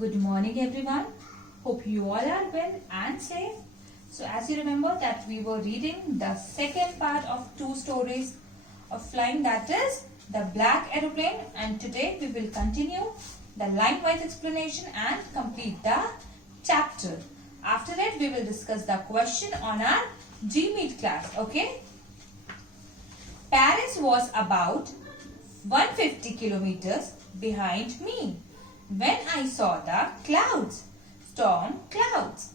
Good morning everyone. Hope you all are well and safe. So as you remember that we were reading the second part of two stories of flying, that is the black aeroplane, and today we will continue the line-wise explanation and complete the chapter. After that we will discuss the question on our GMET class. Okay. Paris was about 150 kilometers behind me when I saw the clouds, storm clouds.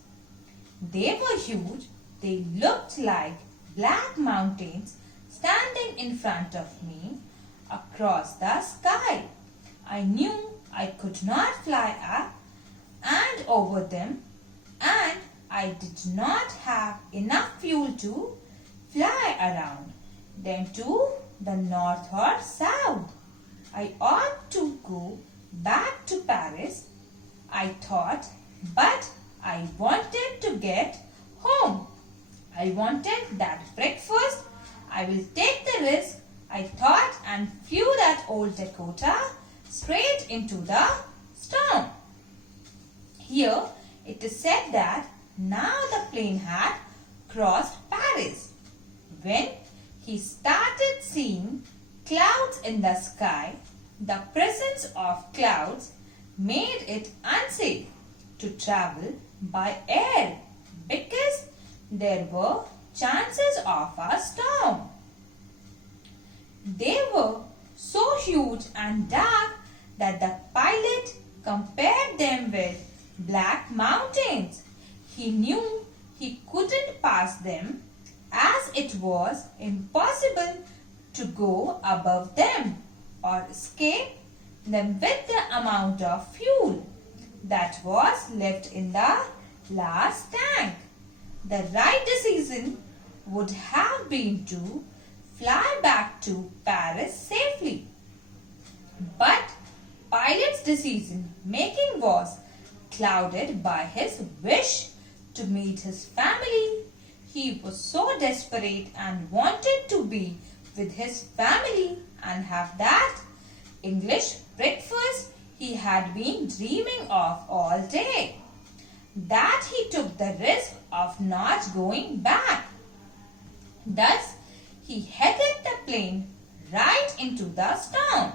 They were huge. They looked like black mountains standing in front of me across the sky. I knew I could not fly up and over them, and I did not have enough fuel to fly around them to the north or south. I ought to go back to Paris, I thought, but I wanted to get home. I wanted that breakfast. I will take the risk, I thought, and flew that old Dakota straight into the storm. Here it is said that now the plane had crossed Paris. When he started seeing clouds in the sky, the presence of clouds made it unsafe to travel by air because there were chances of a storm. They were so huge and dark that the pilot compared them with black mountains. He knew he couldn't pass them as it was impossible to go above them or escape them with the amount of fuel that was left in the last tank. The right decision would have been to fly back to Paris safely. But pilot's decision making was clouded by his wish to meet his family. He was so desperate and wanted to be with his family and have that English breakfast he had been dreaming of all day, that he took the risk of not going back. Thus, he headed the plane right into the storm.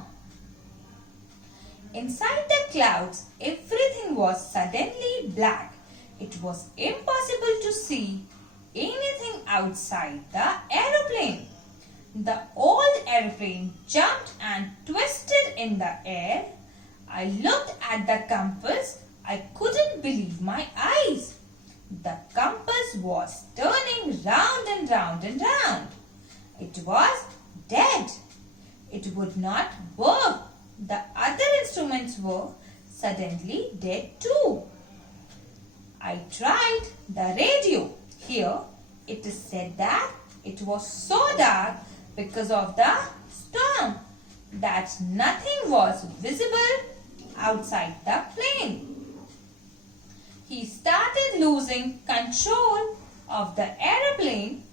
Inside the clouds, everything was suddenly black. It was impossible to see anything outside the aeroplane. The old aeroplane jumped and twisted in the air. I looked at the compass. I couldn't believe my eyes. The compass was turning round and round and round. It was dead. It would not work. The other instruments were suddenly dead too. I tried the radio. Here it is said that it was so dark because of the storm that nothing was visible outside the plane. He started losing control of the aeroplane.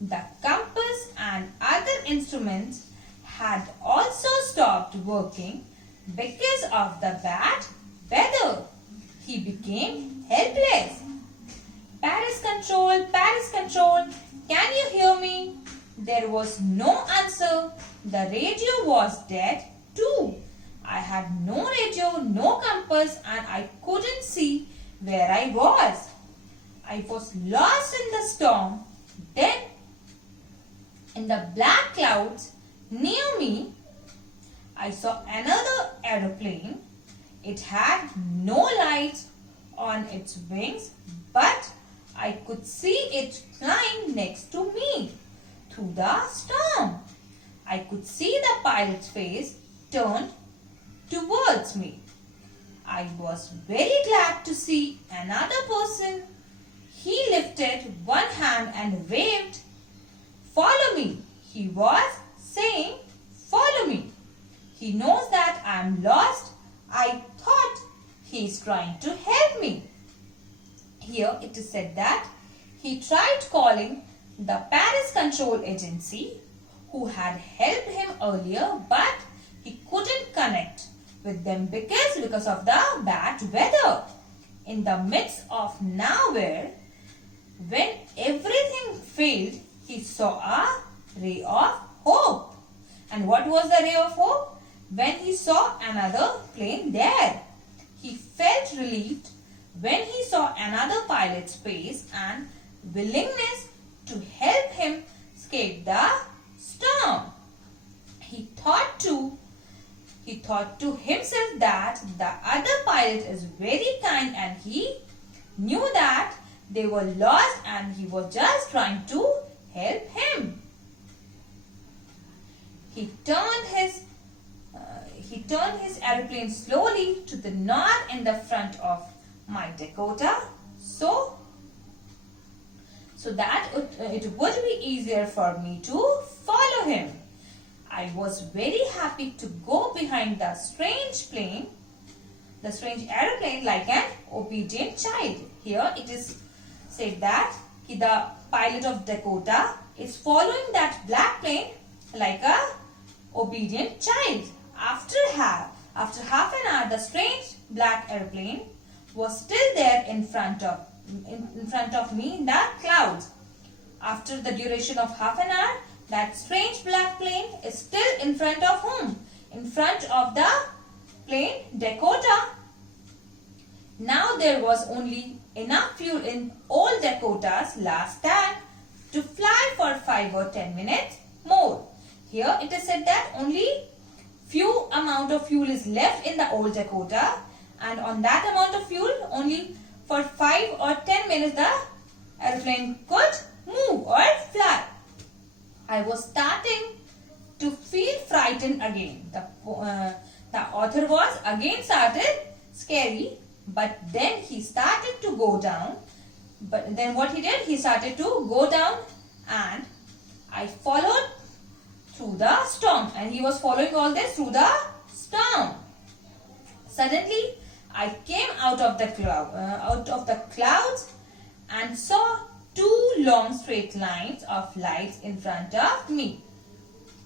The compass and other instruments had also stopped working because of the bad weather. He became helpless. Paris control, can you hear me? There was no answer. The radio was dead too. I had no radio, no compass, and I couldn't see where I was. I was lost in the storm. Then, in the black clouds near me, I saw another aeroplane. It had no lights on its wings, but I could see it flying next to me through the storm. I could see the pilot's face turned towards me. I was very glad to see another person. He lifted one hand and waved. Follow me, he was saying. Follow me. He knows that I am lost. I thought he is trying to help me. Here it is said that he tried calling the Paris Control Agency who had helped him earlier, but he couldn't connect with them because of the bad weather. In the midst of nowhere, when everything failed, he saw a ray of hope. And what was the ray of hope? When he saw another plane there. He felt relieved when he saw another pilot's face and willingness to help him escape the storm. He thought to himself that the other pilot is very kind and he knew that they were lost and he was just trying to help him. He turned his aeroplane slowly to the north in the front of my Dakota so that it would be easier for me to follow him. I was very happy to go behind the strange aeroplane like an obedient child. Here it is said that the pilot of Dakota is following that black plane like a obedient child. After half an hour, the strange black aeroplane was still there in front of me in the clouds. After the duration of half an hour, that strange black plane is still in front of whom? In front of the plane Dakota. Now there was only enough fuel in old Dakota's last tank to fly for 5 or 10 minutes more. Here it is said that only few amount of fuel is left in the old Dakota, and on that amount of fuel only for 5 or 10 minutes the airplane could move or fly. I was starting to feel frightened again. The author was again started scary, but then he started to go down. But then what he did? He started to go down, and I followed through the storm, and he was following all this through the storm. Suddenly, I came out of the clouds and saw 2 long straight lines of lights in front of me.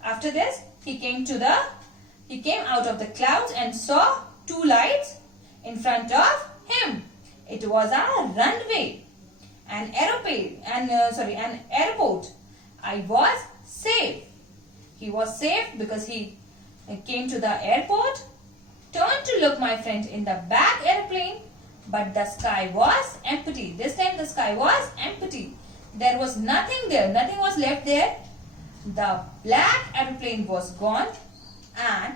After this, he came out of the clouds and saw 2 lights in front of him. It was a runway, an airport. I was safe. He was safe because he came to the airport, turned to look my friend in the back airplane, but the sky was empty. This time the sky was empty. There was nothing there. Nothing was left there. The black airplane was gone and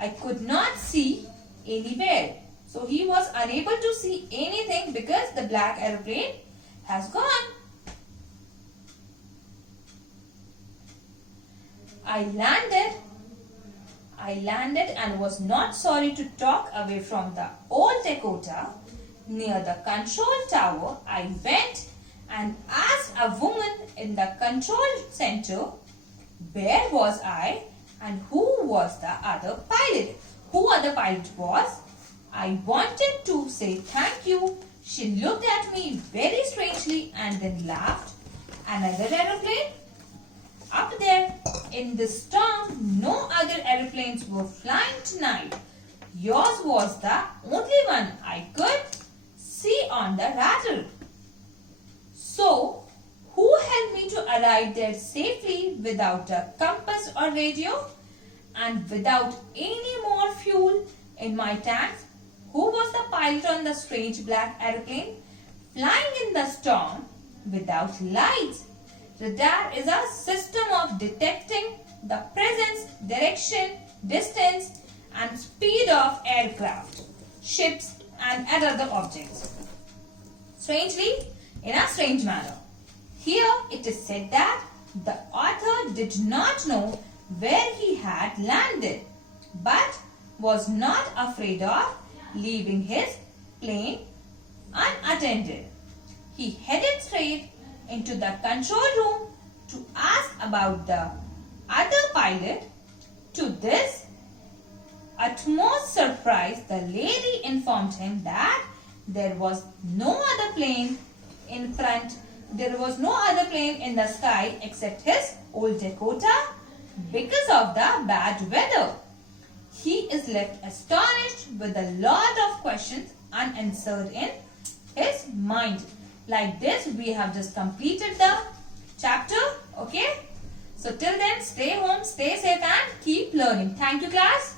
I could not see anywhere. So he was unable to see anything because the black airplane has gone. I landed and was not sorry to talk away from the old Dakota. Near the control tower, I went and asked a woman in the control center where was I and who was the other pilot. Who other pilot was? I wanted to say thank you. She looked at me very strangely and then laughed. Another aeroplane? Up there in the storm, no other aeroplanes were flying tonight. Yours was the only one I could see on the radar. So, who helped me to arrive there safely without a compass or radio and without any more fuel in my tanks? Who was the pilot on the strange black aeroplane flying in the storm without lights? Radar is a system of detecting the presence, direction, distance and speed of aircraft, ships and other objects. Strangely, in a strange manner. Here it is said that the author did not know where he had landed, but was not afraid of leaving his plane unattended. He headed straight into the control room to ask about the other pilot. To this utmost surprise, the lady informed him that there was no other plane in the sky except his old Dakota because of the bad weather. he is left astonished with a lot of questions unanswered in his mind. Like this, we have just completed the chapter. Okay. So till then, stay home, stay safe and keep learning. Thank you, class.